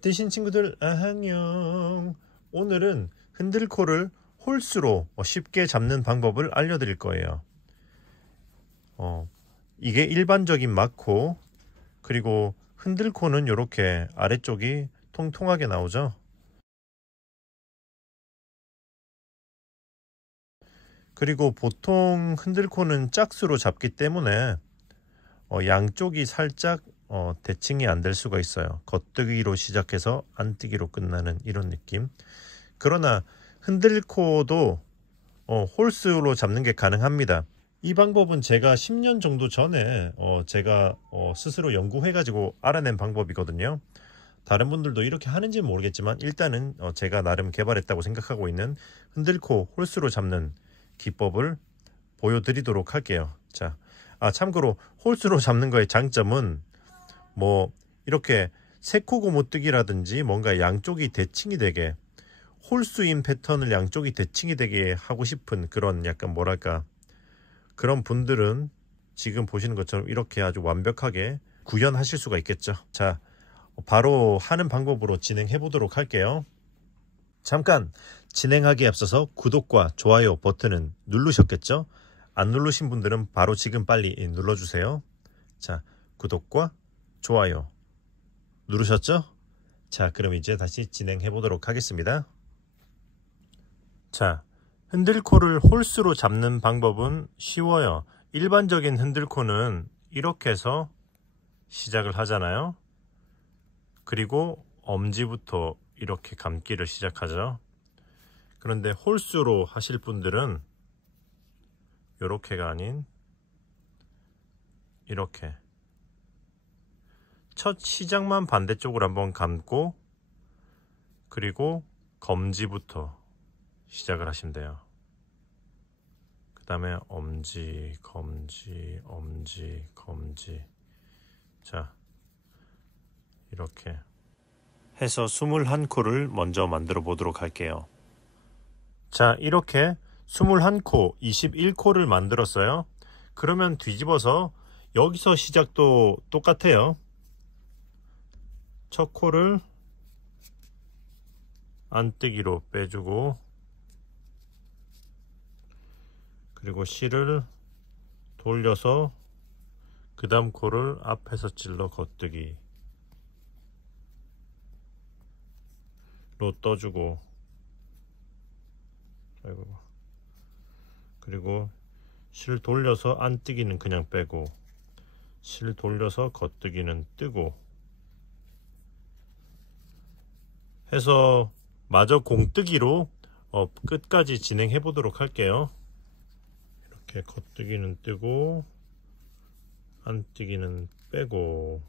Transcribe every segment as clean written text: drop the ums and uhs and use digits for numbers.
뜨신 친구들 안녕. 오늘은 흔들코를 홀수로 쉽게 잡는 방법을 알려드릴 거예요. 이게 일반적인 마코, 그리고 흔들코는 이렇게 아래쪽이 통통하게 나오죠. 그리고 보통 흔들코는 짝수로 잡기 때문에 양쪽이 살짝 대칭이 안 될 수가 있어요. 겉뜨기로 시작해서 안뜨기로 끝나는 이런 느낌. 그러나 흔들코도 홀수로 잡는 게 가능합니다. 이 방법은 제가 10년 정도 전에 제가 스스로 연구해가지고 알아낸 방법이거든요. 다른 분들도 이렇게 하는지 모르겠지만 일단은 제가 나름 개발했다고 생각하고 있는 흔들코 홀수로 잡는 기법을 보여드리도록 할게요. 자, 참고로 홀수로 잡는 거의 장점은 뭐 이렇게 세코 고무뜨기라든지 뭔가 양쪽이 대칭이 되게 홀수인 패턴을 양쪽이 대칭이 되게 하고 싶은 그런 약간 뭐랄까 그런 분들은 지금 보시는 것처럼 이렇게 아주 완벽하게 구현하실 수가 있겠죠. 자, 바로 하는 방법으로 진행해 보도록 할게요. 잠깐 진행하기에 앞서서 구독과 좋아요 버튼은 누르셨겠죠? 안 누르신 분들은 바로 지금 빨리 눌러주세요. 자, 구독과 좋아요 누르셨죠? 자, 그럼 이제 다시 진행해 보도록 하겠습니다. 자, 흔들코를 홀수로 잡는 방법은 쉬워요. 일반적인 흔들코는 이렇게 해서 시작을 하잖아요. 그리고 엄지부터 이렇게 감기를 시작하죠. 그런데 홀수로 하실 분들은 이렇게가 아닌 이렇게 첫 시작만 반대쪽으로 한번 감고 그리고 검지부터 시작을 하시면 돼요. 그 다음에 엄지, 검지, 엄지, 검지. 자, 이렇게 해서 21코를 먼저 만들어 보도록 할게요. 자, 이렇게 21코, 21코를 만들었어요. 그러면 뒤집어서 여기서 시작도 똑같아요. 첫 코를 안뜨기로 빼주고 그리고 실을 돌려서 그 다음 코를 앞에서 찔러 겉뜨기로 떠주고 그리고 실 돌려서 안뜨기는 그냥 빼고 실 돌려서 겉뜨기는 뜨고 해서 마저 공뜨기로 끝까지 진행해 보도록 할게요. 이렇게 겉뜨기는 뜨고 안뜨기는 빼고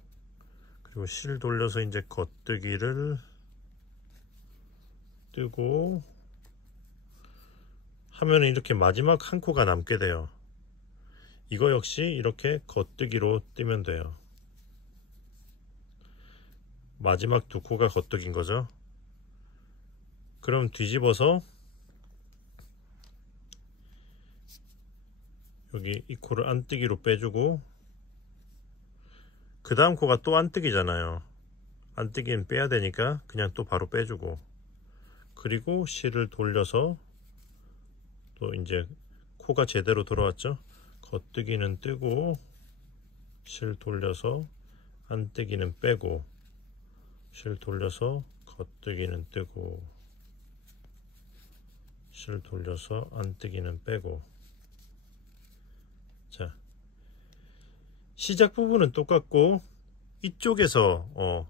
그리고 실 돌려서 이제 겉뜨기를 뜨고 하면 이렇게 마지막 한 코가 남게 돼요. 이거 역시 이렇게 겉뜨기로 뜨면 돼요. 마지막 두 코가 겉뜨기인 거죠. 그럼 뒤집어서 여기 이 코를 안뜨기로 빼주고 그 다음 코가 또 안뜨기잖아요. 안뜨기는 빼야 되니까 그냥 또 바로 빼주고 그리고 실을 돌려서 또 이제 코가 제대로 들어왔죠. 겉뜨기는 뜨고 실 돌려서 안뜨기는 빼고 실 돌려서 겉뜨기는 뜨고 실 돌려서 안뜨기는 빼고. 자, 시작 부분은 똑같고 이쪽에서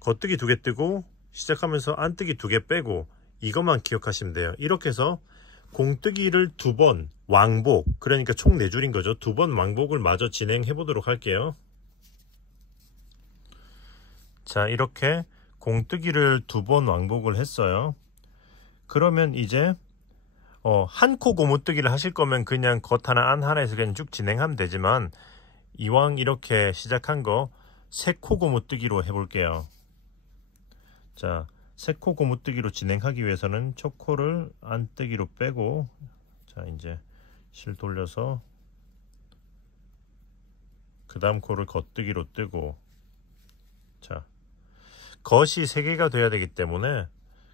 겉뜨기 2개 뜨고 시작하면서 안뜨기 2개 빼고 이것만 기억하시면 돼요. 이렇게 해서 공뜨기를 2번 왕복, 그러니까 총 4줄인 거죠. 2번 왕복을 마저 진행해 보도록 할게요. 자, 이렇게 공뜨기를 2번 왕복을 했어요. 그러면 이제 한 코 고무뜨기를 하실 거면 그냥 겉 하나 안 하나에서 그냥 쭉 진행하면 되지만 이왕 이렇게 시작한 거 3코 고무뜨기로 해볼게요. 자, 3코 고무뜨기로 진행하기 위해서는 첫 코를 안뜨기로 빼고 자, 이제 실 돌려서 그 다음 코를 겉뜨기로 뜨고 자, 겉이 3개가 돼야 되기 때문에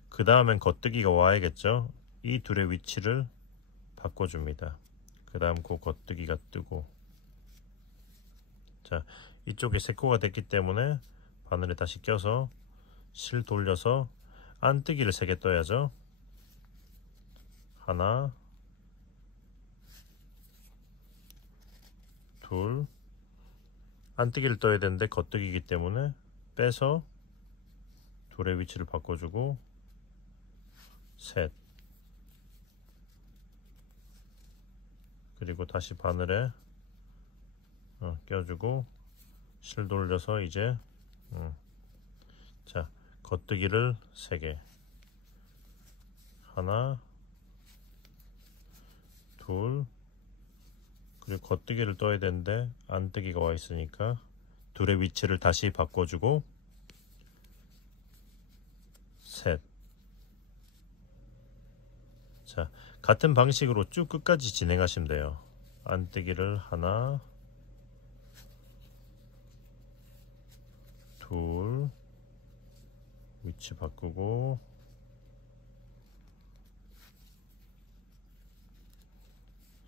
그 다음엔 겉뜨기가 와야겠죠. 이 둘의 위치를 바꿔줍니다. 그 다음 그 겉뜨기가 뜨고, 자, 이쪽에 3코가 됐기 때문에 바늘에 다시 껴서 실 돌려서 안뜨기를 3개 떠야죠. 하나, 둘, 안뜨기를 떠야 되는데 겉뜨기이기 때문에 빼서 둘의 위치를 바꿔주고, 셋, 그리고 다시 바늘에 껴주고 실 돌려서 이제 자, 겉뜨기를 3개, 하나, 둘, 그리고 겉뜨기를 떠야 되는데 안뜨기가 와 있으니까 둘의 위치를 다시 바꿔주고, 셋. 자, 같은 방식으로 쭉 끝까지 진행하시면 돼요. 안뜨기를 하나, 둘, 위치 바꾸고,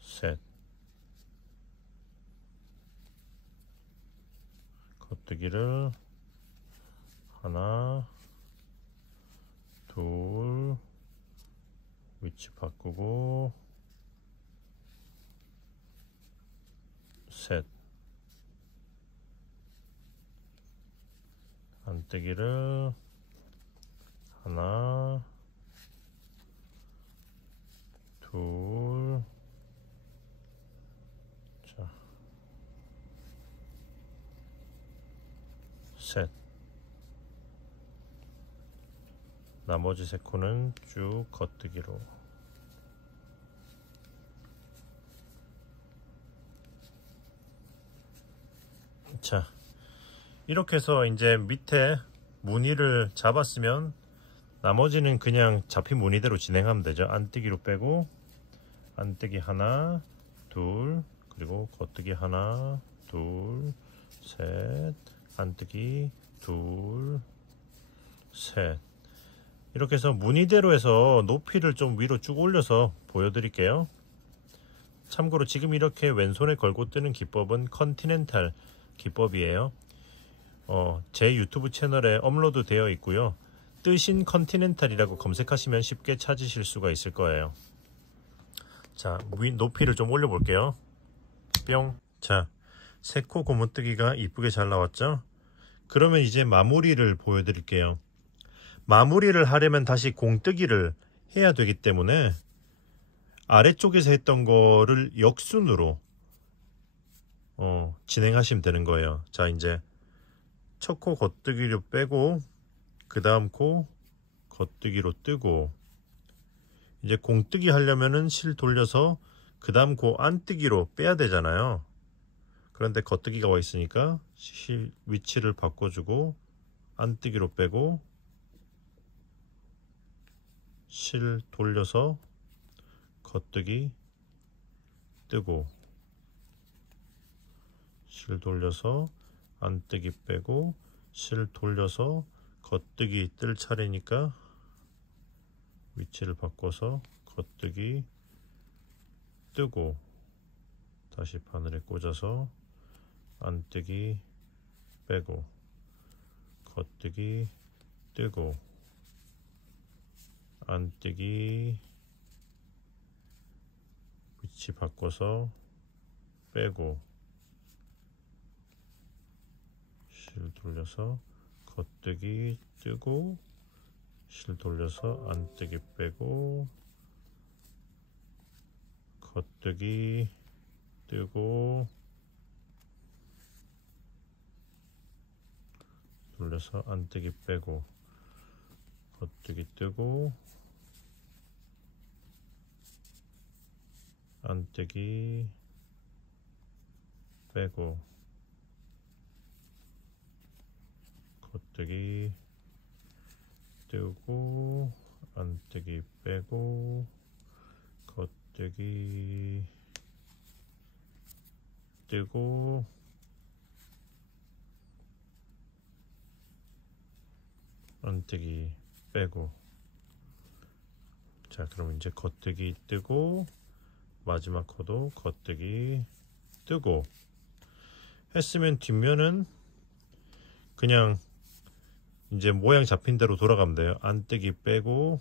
셋, 겉뜨기를 하나, 둘, 위치 바꾸고, 셋, 안뜨기를 하나, 둘, 자, 셋. 나머지 3코는 쭉 겉뜨기로. 자, 이렇게 해서 이제 밑에 무늬를 잡았으면 나머지는 그냥 잡힌 무늬대로 진행하면 되죠. 안뜨기로 빼고, 안뜨기 하나, 둘, 그리고 겉뜨기 하나, 둘, 셋, 안뜨기 둘, 셋. 이렇게 해서 무늬대로 해서 높이를 좀 위로 쭉 올려서 보여드릴게요. 참고로 지금 이렇게 왼손에 걸고 뜨는 기법은 컨티넨탈 기법이에요. 제 유튜브 채널에 업로드 되어 있고요. 뜨신 컨티넨탈이라고 검색하시면 쉽게 찾으실 수가 있을 거예요. 자, 높이를 좀 올려 볼게요. 뿅. 자, 3코 고무뜨기가 이쁘게 잘 나왔죠? 그러면 이제 마무리를 보여드릴게요. 마무리를 하려면 다시 공뜨기를 해야 되기 때문에 아래쪽에서 했던 거를 역순으로 진행하시면 되는 거예요. 자, 이제 첫 코 겉뜨기로 빼고, 그 다음 코 겉뜨기로 뜨고, 이제 공뜨기 하려면은 실 돌려서 그 다음 코 안뜨기로 빼야 되잖아요. 그런데 겉뜨기가 와 있으니까 실 위치를 바꿔주고 안뜨기로 빼고 실 돌려서 겉뜨기 뜨고, 실 돌려서 안뜨기 빼고 실 돌려서 겉뜨기 뜰 차례니까 위치를 바꿔서 겉뜨기 뜨고, 다시 바늘에 꽂아서 안뜨기 빼고 겉뜨기 뜨고, 안뜨기 위치 바꿔서 빼고 실 돌려서 겉뜨기 뜨고, 실 돌려서 안뜨기 빼고 겉뜨기 뜨고, 돌려서 안뜨기 빼고 겉뜨기 뜨고, 안뜨기 빼고 겉뜨기 뜨고, 안뜨기 빼고 겉뜨기 뜨고, 안뜨기 빼고. 자, 그럼 이제 겉뜨기 뜨고 마지막 코도 겉뜨기 뜨고 했으면 뒷면은 그냥 이제 모양 잡힌 대로 돌아가면 돼요. 안뜨기 빼고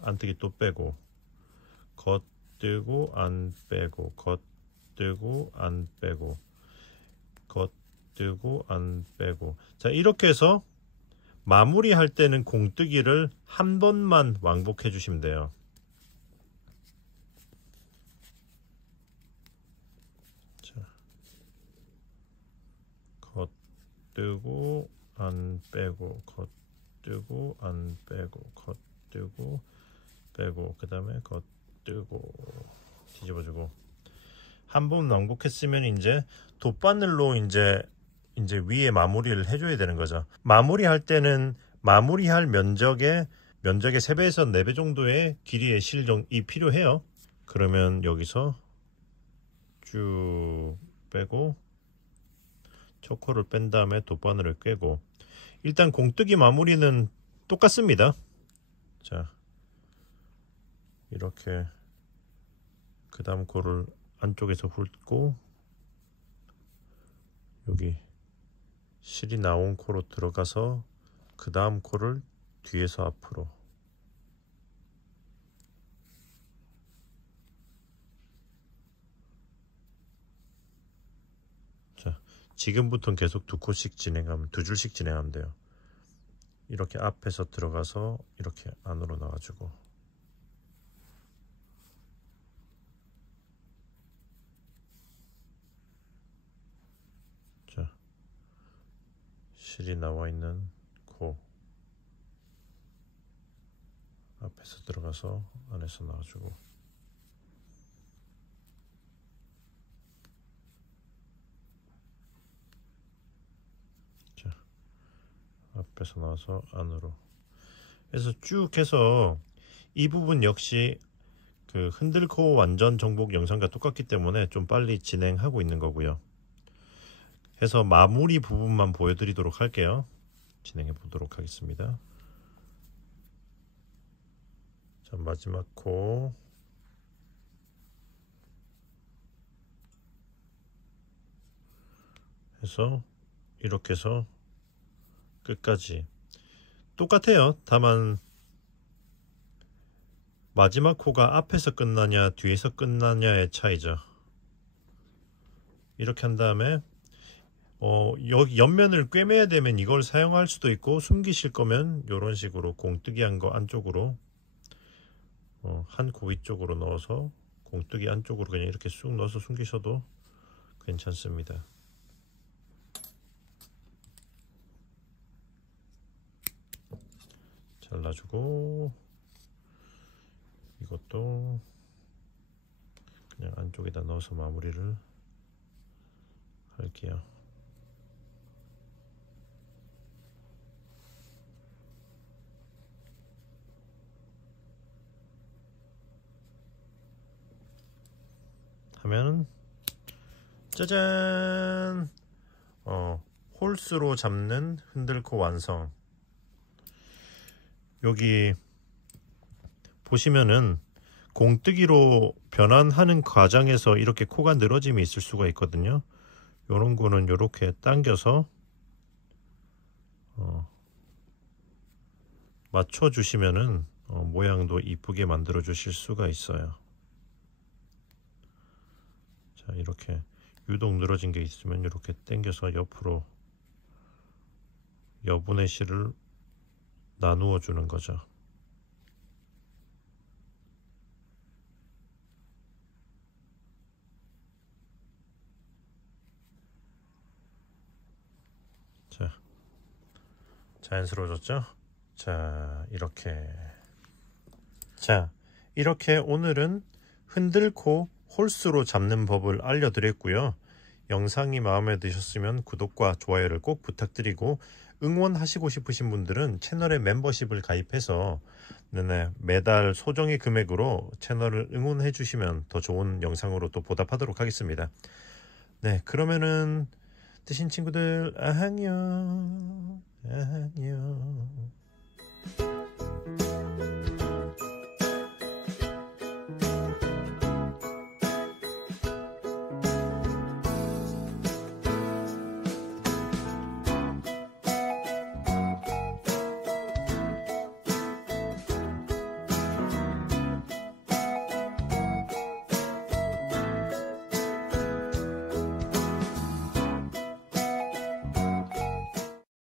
안뜨기 또 빼고 겉뜨고 안 빼고 겉뜨고 안 빼고 겉뜨고 안 빼고. 자, 이렇게 해서 마무리할 때는 공뜨기를 한 번만 왕복해 주시면 돼요. 자, 겉뜨고 안 빼고 겉뜨고 안 빼고 겉뜨고 빼고 그 다음에 겉뜨고 뒤집어주고. 한 번 왕복했으면 이제 돗바늘로 이제 위에 마무리를 해줘야 되는 거죠. 마무리할 때는 마무리할 면적의 3배에서 4배 정도의 길이의 실정이 필요해요. 그러면 여기서 쭉 빼고 초코를 뺀 다음에 돗바늘을 꿰고. 일단 공뜨기 마무리는 똑같습니다. 자, 이렇게 그 다음 코를 안쪽에서 훑고 여기 실이 나온 코로 들어가서 그 다음 코를 뒤에서 앞으로. 자, 지금부터는 계속 2코씩 진행하면 2줄씩 진행하면 돼요. 이렇게 앞에서 들어가서 이렇게 안으로 나와주고. 자, 실이 나와 있는 코 앞에서 들어가서 안에서 나와주고. 자, 앞에서 나와서 안으로 해서 쭉 해서 이 부분 역시 그 흔들코 완전 정복 영상과 똑같기 때문에 좀 빨리 진행하고 있는 거고요. 해서 마무리 부분만 보여드리도록 할게요. 진행해 보도록 하겠습니다. 자, 마지막 코 해서 이렇게 해서 끝까지 똑같아요. 다만 마지막 코가 앞에서 끝나냐 뒤에서 끝나냐의 차이죠. 이렇게 한 다음에 여기 옆면을 꿰매야 되면 이걸 사용할 수도 있고, 숨기실 거면 이런 식으로 공뜨기 한 거 안쪽으로 한 코 위쪽으로 넣어서 공뜨기 안쪽으로 그냥 이렇게 쑥 넣어서 숨기셔도 괜찮습니다. 잘라주고 이것도 그냥 안쪽에다 넣어서 마무리를 할게요. 하면 짜잔! 홀수로 잡는 흔들코 완성. 여기 보시면은 공뜨기로 변환하는 과정에서 이렇게 코가 늘어짐이 있을 수가 있거든요. 요런 거는 요렇게 당겨서 맞춰 주시면은 모양도 이쁘게 만들어 주실 수가 있어요. 자, 이렇게 유독 늘어진 게 있으면 이렇게 당겨서 옆으로 여분의 실을 나누어 주는 거죠. 자, 자연스러워졌죠? 자, 이렇게 오늘은 흔들코 홀수로 잡는 법을 알려드렸고요. 영상이 마음에 드셨으면 구독과 좋아요를 꼭 부탁드리고, 응원하시고 싶으신 분들은 채널에 멤버십을 가입해서 매달 소정의 금액으로 채널을 응원해 주시면 더 좋은 영상으로 또 보답하도록 하겠습니다. 네, 그러면은 뜨신 친구들 안녕.